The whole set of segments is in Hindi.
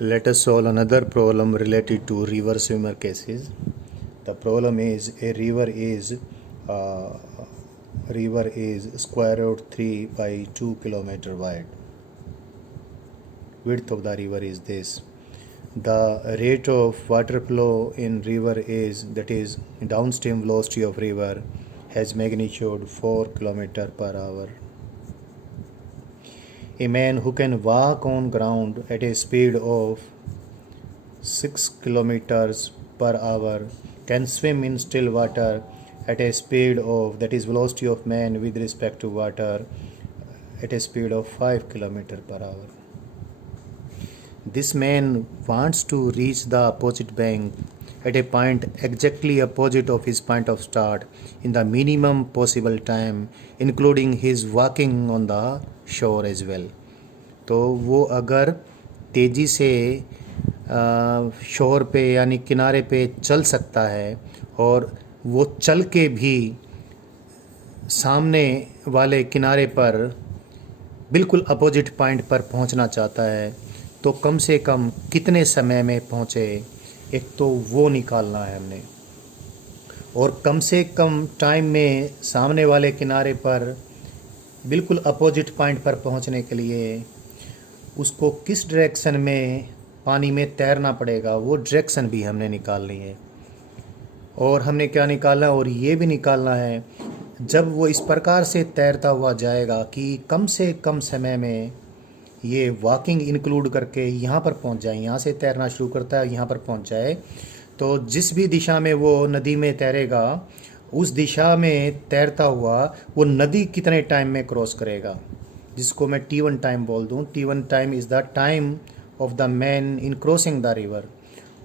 Let us solve another problem related to river swimmer cases. The problem is a uh, river is square root 3 by 2 kilometer wide. Width of the river is this. The rate of water flow in river is, that is downstream velocity of river, has magnitude 4 kilometer per hour. A man who can walk on ground at a speed of 6 kilometers per hour can swim in still water at a speed of, that is velocity of man with respect to water, at a speed of 5 kilometers per hour. This man wants to reach the opposite bank at a point exactly opposite of his point of start in the minimum possible time, including his walking on the shore as well. तो वो अगर तेज़ी से शोर पे यानी किनारे पे चल सकता है और वो चल के भी सामने वाले किनारे पर बिल्कुल अपोजिट पॉइंट पर पहुंचना चाहता है तो कम से कम कितने समय में पहुंचे, एक तो वो निकालना है हमने। और कम से कम टाइम में सामने वाले किनारे पर बिल्कुल अपोजिट पॉइंट पर पहुंचने के लिए उसको किस डायरेक्शन में पानी में तैरना पड़ेगा, वो डायरेक्शन भी हमने निकालनी है। और हमने क्या निकालना है, और ये भी निकालना है जब वो इस प्रकार से तैरता हुआ जाएगा कि कम से कम समय में ये वॉकिंग इंक्लूड करके यहाँ पर पहुँच जाए। यहाँ से तैरना शुरू करता है, यहाँ पर पहुँच जाए, तो जिस भी दिशा में वो नदी में तैरेगा उस दिशा में तैरता हुआ वो नदी कितने टाइम में क्रॉस करेगा, जिसको मैं T1 टाइम बोल दूँ। T1 time is the time of the man in crossing the river.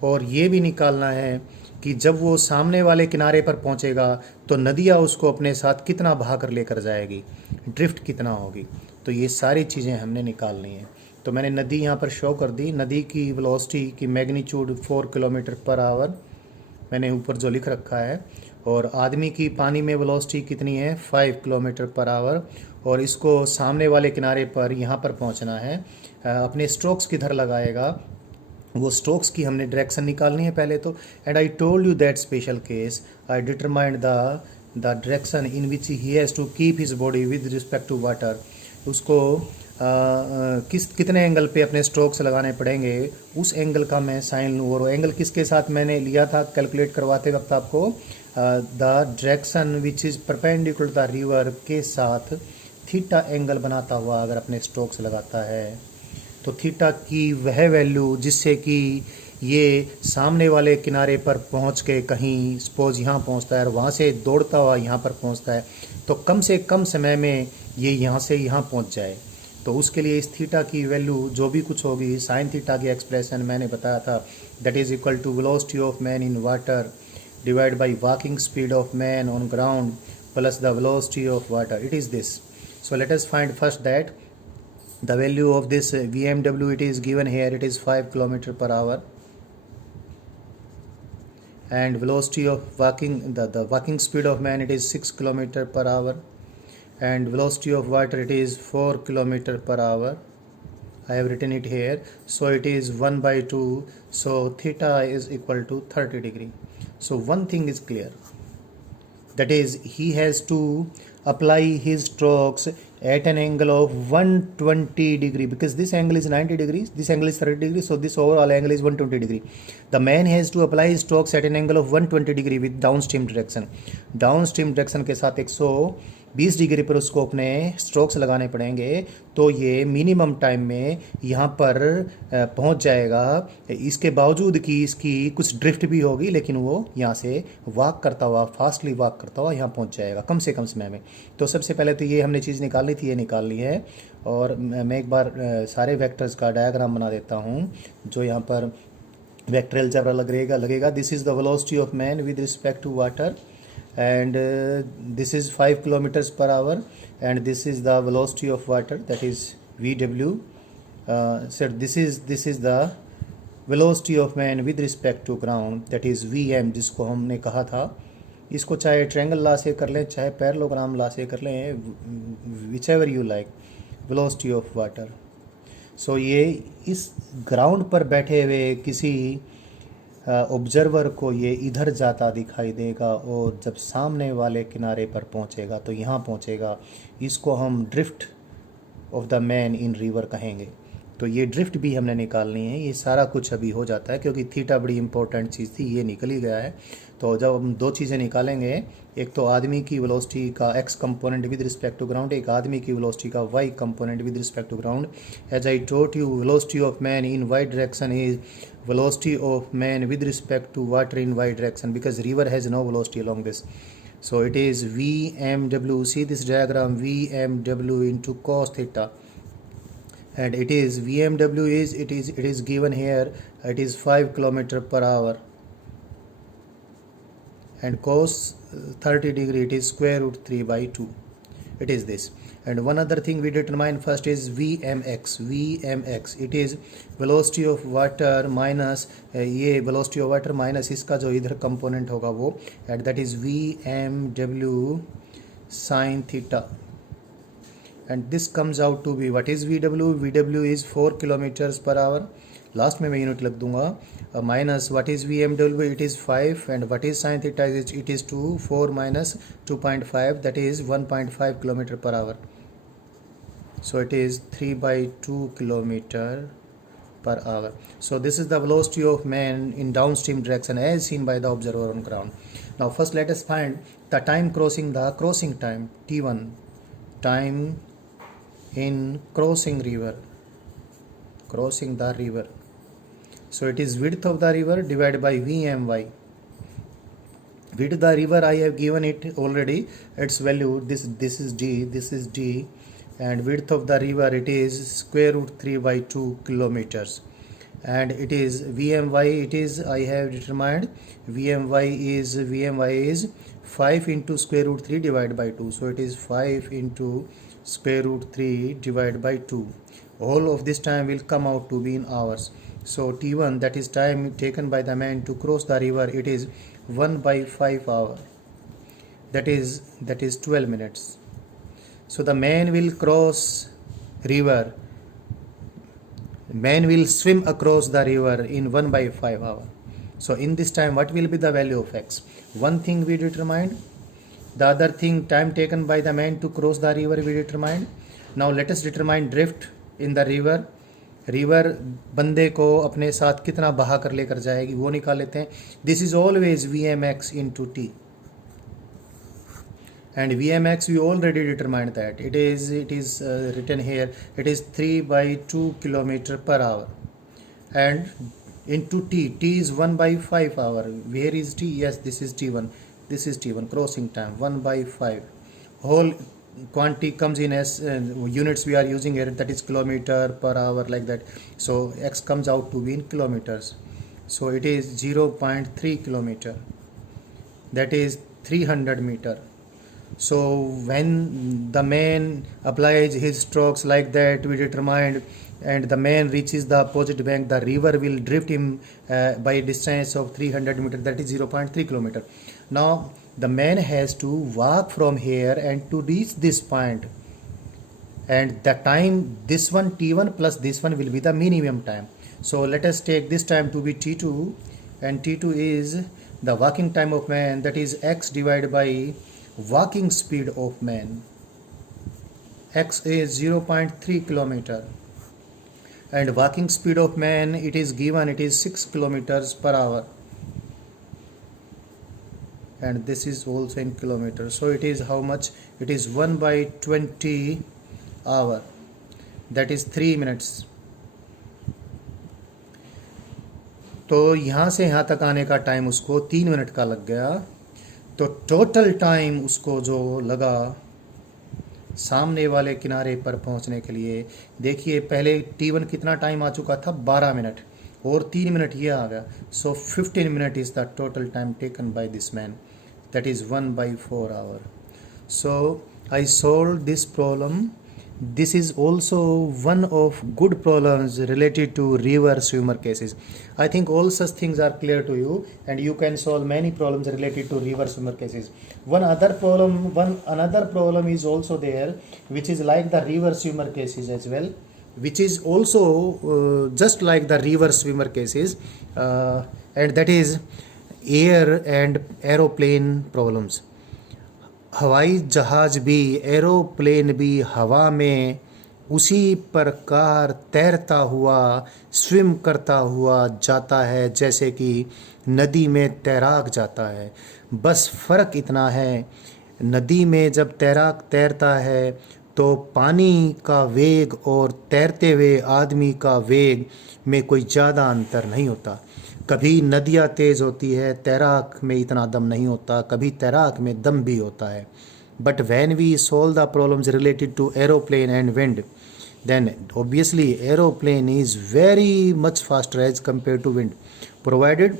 और ये भी निकालना है कि जब वो सामने वाले किनारे पर पहुंचेगा तो नदियाँ उसको अपने साथ कितना बहा कर लेकर जाएगी, ड्रिफ्ट कितना होगी। तो ये सारी चीज़ें हमने निकालनी है। तो मैंने नदी यहाँ पर शो कर दी। नदी की वेलोसिटी की मैग्नीट्यूड 4 किलोमीटर पर आवर मैंने ऊपर जो लिख रखा है, और आदमी की पानी में वेलोसिटी कितनी है, 5 किलोमीटर पर आवर। और इसको सामने वाले किनारे पर यहाँ पर पहुँचना है। अपने स्ट्रोक्स किधर लगाएगा, वो स्ट्रोक्स की हमने डायरेक्शन निकालनी है पहले तो। And I told you that special case I determined the direction in which he has to keep his body with respect to water. उसको कितने एंगल पे अपने स्ट्रोक्स लगाने पड़ेंगे, उस एंगल का मैं साइन लूँ। और वो एंगल किसके साथ मैंने लिया था कैलकुलेट करवाते वक्त आपको, the direction which is perpendicular the river के साथ थीटा एंगल बनाता हुआ अगर अपने स्ट्रोक्स लगाता है तो थीटा की वह वैल्यू जिससे कि ये सामने वाले किनारे पर पहुंच के कहीं सपोज यहाँ पहुंचता है और वहाँ से दौड़ता हुआ यहाँ पर पहुंचता है तो कम से कम समय में ये यहाँ से यहाँ पहुंच जाए। तो उसके लिए इस थीटा की वैल्यू जो भी कुछ होगी, साइन थीटा की एक्सप्रेशन मैंने बताया था, that is equal to velocity of man in water divide by walking speed of man on ground plus the velocity of water. It is this. So let us find first that the value of this VMW, it is given here, it is 5 km per hour, and velocity of walking, the walking speed of man, it is 6 km per hour, and velocity of water, it is 4 km per hour. I have written it here, so it is 1 by 2, so theta is equal to 30 degree. So one thing is clear, that is he has to apply his strokes at an angle of 120 degree, because this angle is 90 degrees, this angle is 30 degrees, so this overall angle is 120 degree. The man has to apply his strokes at an angle of 120 degree with downstream direction. Downstream direction के साथ 120 डिग्री पर उसको अपने स्ट्रोक्स लगाने पड़ेंगे, तो ये मिनिमम टाइम में यहाँ पर पहुँच जाएगा। इसके बावजूद कि इसकी कुछ ड्रिफ्ट भी होगी, लेकिन वो यहाँ से वॉक करता हुआ, फास्टली वॉक करता हुआ यहाँ पहुँच जाएगा कम से कम समय में। तो सबसे पहले तो ये हमने चीज़ निकालनी थी, ये निकाल ली है। और मैं एक बार सारे वेक्टर्स का डायग्राम बना देता हूँ जो यहाँ पर वेक्टर अलजेब्रा लगेगा। This is the velocity of man with respect to water, and this is 5 kilometers per hour, and this is the velocity of water, that is VW. So this is the velocity of man with respect to ground, that is VM, जिसको हमने कहा था। इसको चाहे ट्रायंगल ला से कर लें, चाहे पैरेललोग्राम ला से कर लें, whichever you like, velocity of water. सो ये इस ग्राउंड पर बैठे हुए किसी ऑब्जर्वर को ये इधर जाता दिखाई देगा, और जब सामने वाले किनारे पर पहुंचेगा तो यहाँ पहुंचेगा। इसको हम drift of the man in river कहेंगे। तो ये ड्रिफ्ट भी हमने निकालनी है। ये सारा कुछ अभी हो जाता है क्योंकि थीटा बड़ी इंपॉर्टेंट चीज़ थी, ये निकल ही गया है। तो जब हम दो चीज़ें निकालेंगे, एक तो आदमी की वेलोसिटी का x component with respect to ground, एक आदमी की वेलोसिटी का y component with respect to ground. As I told you, velocity of man in y direction is velocity of man with respect to water in y direction, because river has no velocity along this. So it is vmw, see this diagram, vmw into cos theta, and it is vmw is it is given here, it is 5 kilometer per hour, and cos 30 degree it is square root 3 by 2. It is this. And one other thing we determine first is vmx it is velocity of water minus ये velocity of water minus इसका जो इधर component होगा वो, and that is vmw sin theta, and this comes out to be, what is vw is 4 kilometers per hour, last में मैं यूनिट लग दूंगा, minus what is vmw, it is 5, and what is sine theta, it is 2, 4 minus 2.5, that is 1.5 kilometer per hour. So it is 3/2 kilometer per hour. So this is the velocity of man in downstream direction as seen by the observer on ground. Now first let us find the time crossing, the crossing time t1, time in crossing river, crossing the river. So it is width of the river divided by vmy. Width of the river I have given it already, its value, this is d, and width of the river it is square root 3 by 2 kilometers, and it is vmy, it is I have determined vmy is 5 into square root 3 divided by 2. So it is 5 into square root 3 divided by 2. All of this time will come out to be in hours. So t1, that is time taken by the man to cross the river, it is 1/5 hour, that is 12 minutes. So the man will cross river, man will swim across the river in 1/5 hour. So in this time what will be the value of x? One thing we determined, the other thing time taken by the man to cross the river we determined. Now let us determine drift in the river. River बंदे को अपने साथ कितना बहा कर लेकर जाएगी वो निकाल लेते हैं. This is always vmx into t, and vmx we already determined that it is written here, it is 3/2 kilometer per hour, and into t is 1/5 hour. Where is t? Yes, this is t1, crossing time 1/5. Whole quantity comes in as units we are using here, that is kilometer per hour, like that. So x comes out to be in kilometers. So it is 0.3 kilometer, that is 300 meter. So when the man applies his strokes like that we determined, and the man reaches the opposite bank, the river will drift him by a distance of 300 meter, that is 0.3 kilometer. Now the man has to walk from here and to reach this point, and the time, this one t1 plus this one will be the minimum time. So let us take this time to be t2, and t2 is the walking time of man, that is x divided by walking speed of man. X is 0.3 kilometer, and walking speed of man it is given, it is 6 kilometers per hour, and this is also in kilometers. So it is how much? It is 1/20 hour, that is 3 minutes. तो यहाँ से यहाँ तक आने का टाइम उसको 3 मिनट का लग गया. तो टोटल टाइम उसको जो लगा सामने वाले किनारे पर पहुँचने के लिए, देखिए पहले t1 कितना टाइम आ चुका था, 12 मिनट, और 3 मिनट ये आ गया. सो 15 minute is the total time taken by this man, that is 1/4 hour. So I solved this problem. This is also one of good problems related to river swimmer cases. I think all such things are clear to you, and you can solve many problems related to river swimmer cases. Another problem is also there, which is like the river swimmer cases as well. which is also just like the river swimmer cases, and that is air and aeroplane problems. हवाई जहाज भी, एरोप्लेन भी हवा में उसी प्रकार तैरता हुआ, स्विम करता हुआ जाता है जैसे कि नदी में तैराक जाता है। बस फ़र्क इतना है, नदी में जब तैराक तैरता है तो पानी का वेग और तैरते हुए आदमी का वेग में कोई ज़्यादा अंतर नहीं होता। कभी नदियाँ तेज़ होती है, तैराक में इतना दम नहीं होता, कभी तैराक में दम भी होता है। But when we solve the problems related to aeroplane and wind, then obviously aeroplane is very much faster as compared to wind, provided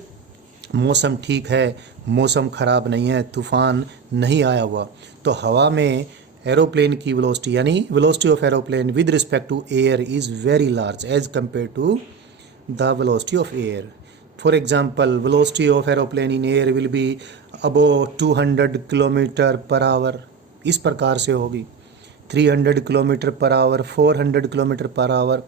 मौसम ठीक है, मौसम ख़राब नहीं है, तूफ़ान नहीं आया हुआ, तो हवा में एरोप्लेन की वेलोसिटी यानी velocity of aeroplane with respect to air is very large as compare to the velocity of air. For example, velocity of aeroplane in air will be above 200 kilometre per hour, इस प्रकार से होगी 300 kilometre per our, 400 kilometre per our.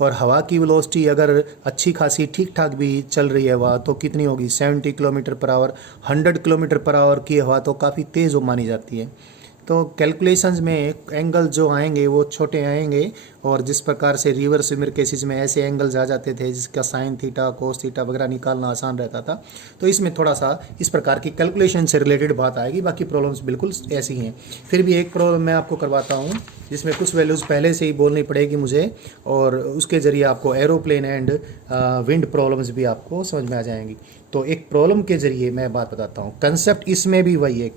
और हवा की वेलोसिटी अगर अच्छी खासी ठीक ठाक भी चल रही है हवा तो कितनी होगी, 70 kilometre per our. 100 kilometre per our की हवा तो काफ़ी तेज़ मानी जाती है। तो कैलकुलेशंस में एंगल जो आएंगे वो छोटे आएंगे, और जिस प्रकार से रिवर स्विमर केसेस में ऐसे एंगल्स आ जाते थे जिसका साइन थीटा, कोस थीटा वगैरह निकालना आसान रहता था, तो इसमें थोड़ा सा इस प्रकार की कैलकुलेशन से रिलेटेड बात आएगी। बाकी प्रॉब्लम्स बिल्कुल ऐसी हैं। फिर भी एक प्रॉब्लम मैं आपको करवाता हूँ जिसमें कुछ वैल्यूज़ पहले से ही बोलनी पड़ेगी मुझे, और उसके ज़रिए आपको एरोप्लेन एंड विंड प्रॉब्लम्स भी आपको समझ में आ जाएंगी। तो एक प्रॉब्लम के ज़रिए मैं बात बताता हूँ। कंसेप्ट इसमें भी वही है,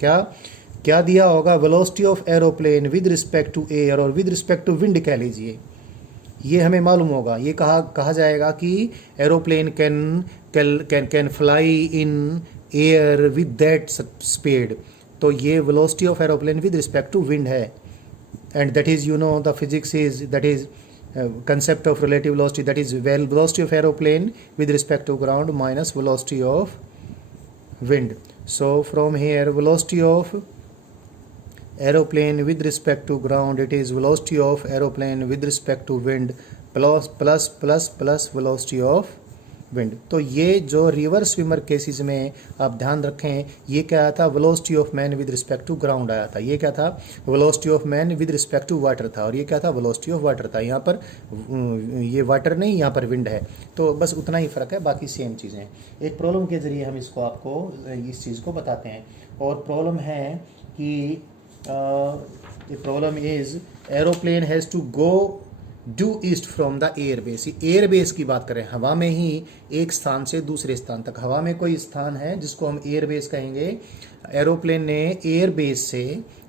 क्या दिया होगा, velocity of aeroplane with respect to air और विद रिस्पेक्ट टू विंड कह लीजिए, ये हमें मालूम होगा। ये कहा जाएगा कि aeroplane can fly in air with that speed, तो ये velocity of aeroplane with respect to wind है। And that is, you know, the physics is that is concept of relative velocity, that is velocity of aeroplane with respect to ground minus velocity of wind. So from here, velocity of aeroplane with respect to ground, it is velocity of aeroplane with respect to wind plus velocity of wind. तो ये जो रिवर स्विमर केसेस में आप ध्यान रखें, ये क्या आया था, velocity of man with respect to ground आया था। ये क्या था, velocity of man with respect to water था, और ये क्या था, वेलोसिटी ऑफ वाटर था। यहाँ पर ये वाटर नहीं, यहाँ पर विंड है, तो बस उतना ही फ़र्क है, बाकी सेम चीज़ें हैं। एक प्रॉब्लम के ज़रिए हम इसको आपको इस चीज़ को बताते हैं। और प्रॉब्लम है कि problem is aeroplane has to go due east from the air base. Air base की बात करें, हवा में ही एक स्थान से दूसरे स्थान तक, हवा में कोई स्थान है जिसको हम एयर बेस कहेंगे। एरोप्लेन ने एयर बेस से,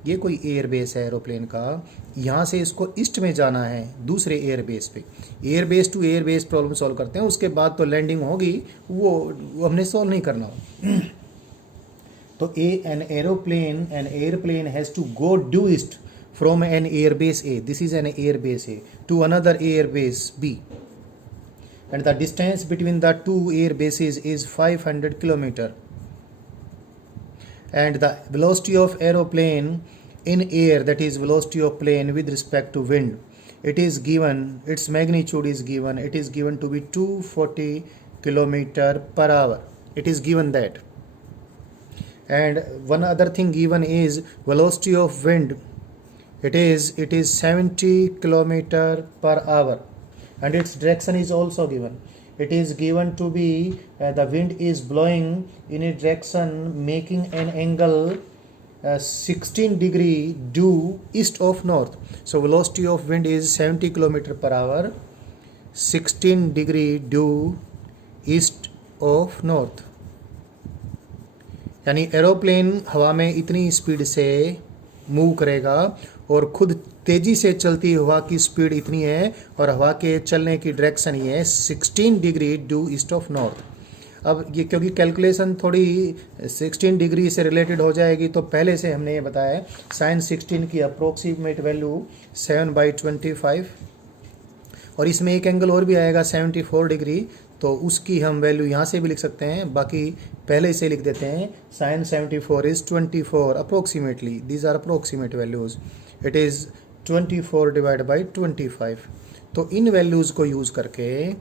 ये कोई एयर बेस है एरोप्लेन का, यहाँ से इसको ईस्ट में जाना है दूसरे एयर बेस पे। Air base to air base problem solve करते हैं, उसके बाद तो लैंडिंग होगी, वो हमने सॉल्व नहीं करना हो। तो an airplane has to go due east from an air base A, this is an air base A, to another air base B, and the distance between the two air bases is 500 kilometer, and the velocity of aeroplane in air, that is velocity of plane with respect to wind, it is given, its magnitude is given, it is given to be 240 kilometer per hour, it is given that. And one other thing given is velocity of wind, it is 70 kilometer per hour, and its direction is also given. It is given to be the wind is blowing in a direction making an angle 16 degree due east of north. So velocity of wind is 70 kilometer per hour, 16 degree due east of north। यानी एरोप्लेन हवा में इतनी स्पीड से मूव करेगा, और खुद तेज़ी से चलती हवा की स्पीड इतनी है, और हवा के चलने की डायरेक्शन ये है 16 degree due east of north. अब ये क्योंकि कैलकुलेशन थोड़ी 16 डिग्री से रिलेटेड हो जाएगी, तो पहले से हमने ये बताया है साइन 16 की अप्रोक्सीमेट वैल्यू 7/25, और इसमें एक एंगल और भी आएगा 74 डिग्री, तो उसकी हम वैल्यू यहाँ से भी लिख सकते हैं, बाकी पहले से लिख देते हैं। Sine 74 is 24 approximately, these are approximate values, it is 24 divide by 25। तो इन वैल्यूज़ को यूज़ करके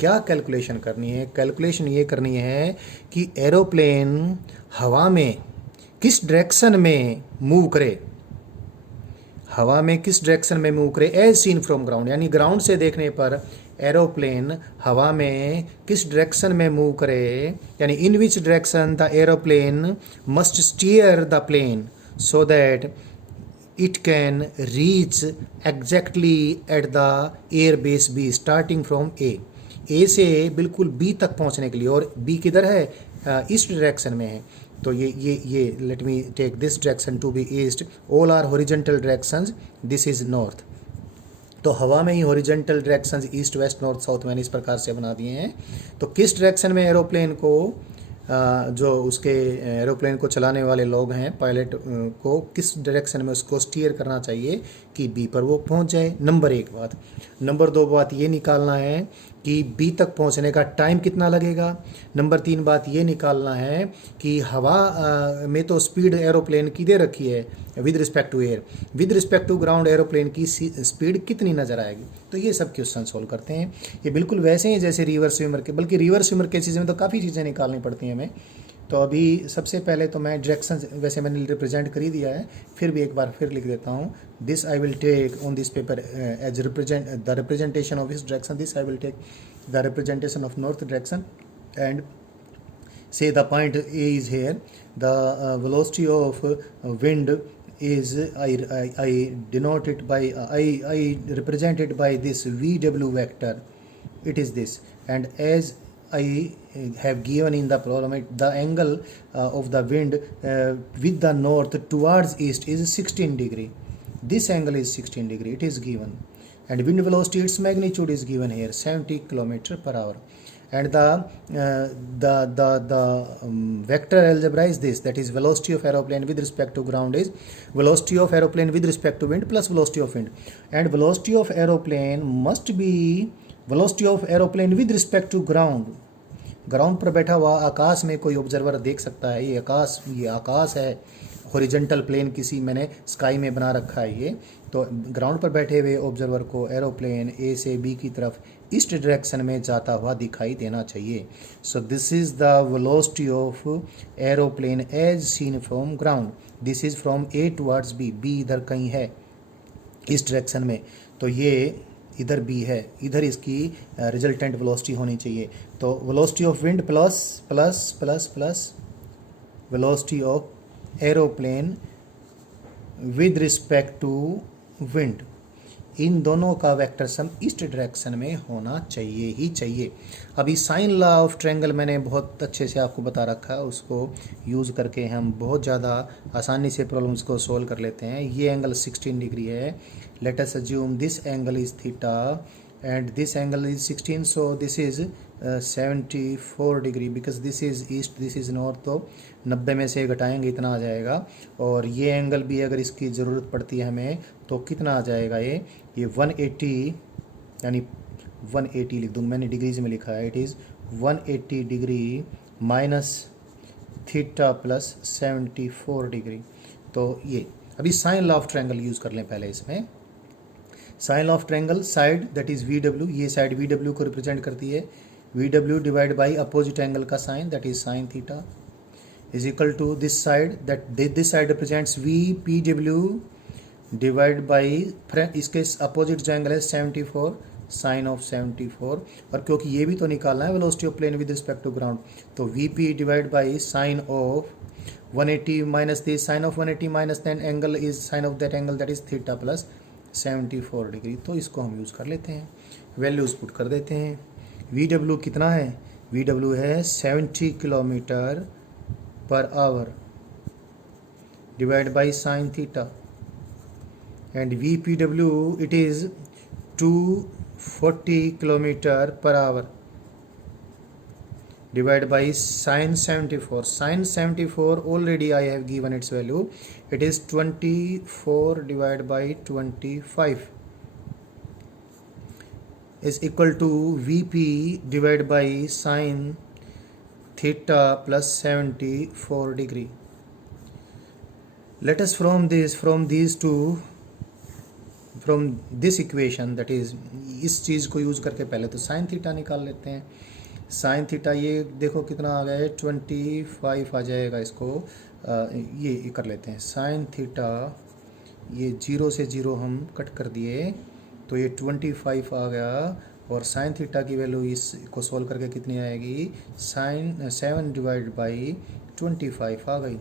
क्या कैलकुलेशन करनी है? कैलकुलेशन ये करनी है कि एरोप्लेन हवा में किस डायरेक्शन में मूव करे, हवा में किस डायरेक्शन में मूव करे एज सीन फ्रॉम ग्राउंड, यानी ग्राउंड से देखने पर एरोप्लेन हवा में किस डायरेक्शन में मूव करे, यानी in which direction the aeroplane must steer the plane so that it can reach exactly at the air base B starting from A से बिल्कुल बी तक पहुंचने के लिए, और बी किधर है? ईस्ट डायरेक्शन में है। तो ये let me take this direction to be east, all are horizontal directions, this is north. तो हवा में ही horizontal directions east west north south मैंने इस प्रकार से बना दिए हैं। तो किस डायरेक्शन में एरोप्लेन को जो उसके एरोप्लेन को चलाने वाले लोग हैं, पायलट को किस डायरेक्शन में उसको स्टीयर करना चाहिए कि बी पर वो पहुंच जाए, नंबर 1 बात। नंबर 2 बात ये निकालना है कि बी तक पहुंचने का टाइम कितना लगेगा। नंबर 3 बात ये निकालना है कि हवा में तो स्पीड एरोप्लेन की दे रखी है with respect to air, with respect to ground aeroplane की स्पीड कितनी नज़र आएगी। तो ये सब क्वेश्चन सोल्व करते हैं। ये बिल्कुल वैसे ही जैसे रिवर्स स्विमर के, बल्कि रिवर्स स्विमर केसेस में तो काफ़ी चीज़ें निकालनी पड़ती हैं हमें। तो अभी सबसे पहले तो मैं डायरेक्शन वैसे मैंने रिप्रेजेंट कर ही दिया है, फिर भी एक बार फिर लिख देता हूँ। This I will take on this paper as the representation of this direction, this I will take the representation of north direction and say the point A is here, the velocity of wind is I denote it by I represent it by this VW vector, it is this, and as I have given in the problem the angle of the wind with the north towards east is 16 degree, this angle is 16 degree, it is given, and wind velocity its magnitude is given here 70 km per hour, and the vector algebra is this, that is velocity of aeroplane with respect to ground is velocity of aeroplane with respect to wind plus velocity of wind, and velocity of aeroplane must be velocity of aeroplane with respect to ground। Ground पर बैठा हुआ आकाश में कोई ऑब्जर्वर देख सकता है, ये आकाश है, हॉरिजॉन्टल प्लेन किसी मैंने स्काई में बना रखा है ये। तो ग्राउंड पर बैठे हुए ऑब्जर्वर को एरोप्लेन ए से बी की तरफ ईस्ट डायरेक्शन में जाता हुआ दिखाई देना चाहिए। So this is the velocity of aeroplane as seen from ground, this is from A towards B, B इधर कहीं है ईस्ट डायरेक्शन में, तो ये इधर बी है, इधर इसकी रिजल्टेंट वेलोसिटी होनी चाहिए। तो velocity of wind plus plus plus plus velocity of aeroplane with respect to wind, इन दोनों का वेक्टर सम ईस्ट डायरेक्शन में होना चाहिए ही चाहिए। अभी साइन लॉ ऑफ ट्रायंगल मैंने बहुत अच्छे से आपको बता रखा है, उसको यूज़ करके हम बहुत ज़्यादा आसानी से प्रॉब्लम्स को सोल्व कर लेते हैं। ये एंगल 16 डिग्री है, let us assume this angle is theta and this angle is 16, so this is 74 degree, because this is east this is north, तो 90 में से घटाएंगे इतना आ जाएगा। और ये एंगल भी अगर इसकी ज़रूरत पड़ती है हमें तो कितना आ जाएगा, ये 180, यानी 180 लिख दूँ, मैंने डिग्रीज में लिखा है, it is 180 degree minus theta plus 74 degree. तो ये अभी sine law of triangle use कर लें पहले इसमें। Sine law of triangle, side that is VW, ये साइड VW को रिप्रेजेंट करती है, VW divide by opposite angle का sine that is sine theta is equal to this side, that this side represents VPW divide by इसके अपोजिट जो एंगल है 74 साइन ऑफ 74, और क्योंकि ये भी तो निकालना है velocity of plane with respect to ground, तो VP divide by sine of 180 minus this sine of 180 minus then angle is sine of that angle that is theta plus 74 degree. तो इसको हम यूज़ कर लेते हैं, वैल्यूज़ पुट कर देते हैं। VW कितना है, VW है 70 kilometre per our divide by sine theta, and VPW it is 240 kilometer per hour divided by sin 74. Sin 74 already I have given its value, it is 24 divided by 25 is equal to VP divided by sin theta plus 74 degree. Let us from these two from this equation, that is इस चीज़ को यूज़ करके पहले तो साइन थीटा निकाल लेते हैं। साइन थीटा ये देखो कितना आ गया है, 25 आ जाएगा। इसको ये कर लेते हैं। साइन थीटा ये 0 से 0 हम कट कर दिए तो ये 25 आ गया। और साइन थीटा की वैल्यू इसको सोल्व करके कितनी आएगी, साइन 7 डिवाइड बाई 25 आ गई।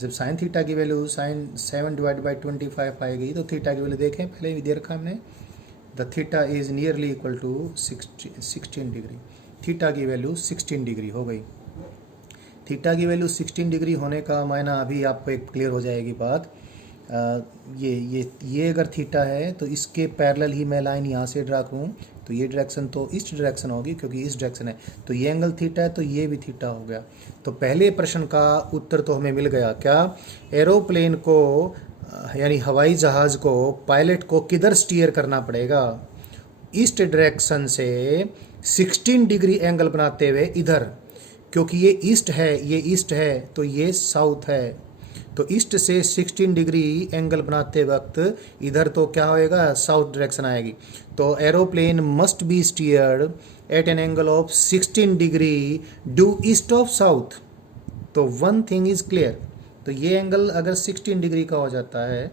जब साइन थीटा की वैल्यू साइन 7 डिवाइड बाई 25 आएगी तो थीटा की वैल्यू देखें, पहले भी दे रखा हमने, the theta is nearly equal to 16 degree. Theta की वैल्यू 16 डिग्री हो गई। थीटा की वैल्यू 16 डिग्री होने का मायना अभी आपको एक क्लियर हो जाएगी बात। ये अगर थीटा है तो इसके पैरेलल ही मैं लाइन यहाँ से ड्रा करूँ तो ये डायरेक्शन तो इस डायरेक्शन होगी क्योंकि इस डायरेक्शन है, तो ये एंगल थीटा है तो ये भी थीटा हो गया। तो पहले प्रश्न का उत्तर तो हमें मिल गया। क्या एरोप्लेन को यानी हवाई जहाज़ को पायलट को किधर स्टीयर करना पड़ेगा, ईस्ट डायरेक्शन से 16 डिग्री एंगल बनाते हुए इधर, क्योंकि ये ईस्ट है, ये ईस्ट है तो ये साउथ है, तो ईस्ट से 16 डिग्री एंगल बनाते वक्त इधर तो क्या होएगा, साउथ डायरेक्शन आएगी। तो aeroplane must be steered at an angle of 16 degree due east of south. तो वन थिंग इज़ क्लियर, तो ये एंगल अगर 16 डिग्री का हो जाता है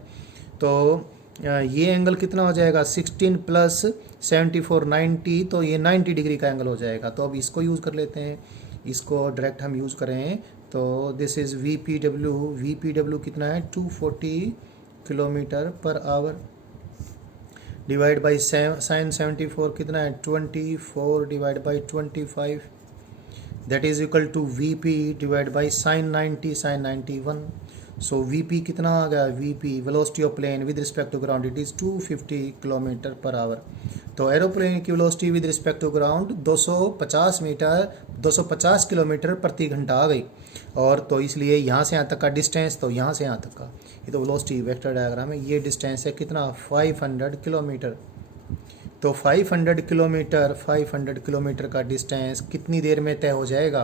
तो ये एंगल कितना हो जाएगा, 16 प्लस 74 90, तो ये 90 डिग्री का एंगल हो जाएगा। तो अब इसको यूज़ कर लेते हैं, इसको डायरेक्ट हम यूज़ करें तो दिस इज़ वी कितना है, 240 kilometre per our divide by sign 74 कितना है, 24 divide by 25, that is equal to v divide by sine 91। So v कितना आ गया, v velocity of plane with respect to ground it is 250 kilometre per hour. तो एरोप्लेन की velocity with respect to ground 250 kilometre प्रति घंटा आ गई। और तो इसलिए यहाँ से यहाँ तक का डिस्टेंस, तो यहाँ से यहाँ तक का, ये तो वेलोसिटी वेक्टर डायग्राम है, ये डिस्टेंस है कितना, 500 किलोमीटर। तो 500 किलोमीटर का डिस्टेंस कितनी देर में तय हो जाएगा,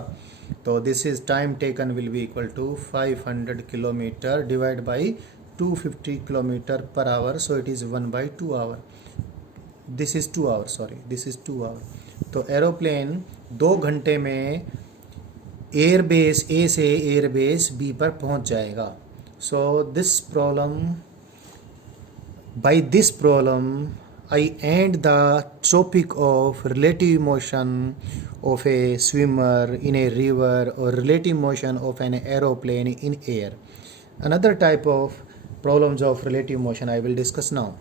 तो this is time taken will be equal to 500 kilometre divide by 250 kilometre per hour, so it is 1/2 hour. This is 2 hour, sorry this is 2 hour. तो एरोप्लेन 2 घंटे में एयरबेस ए से एयरबेस बी पर पहुंच जाएगा। So this problem, by this problem I end the topic of relative motion of a swimmer in a river or relative motion of an aeroplane in air. Another type of problems of relative motion I will discuss now.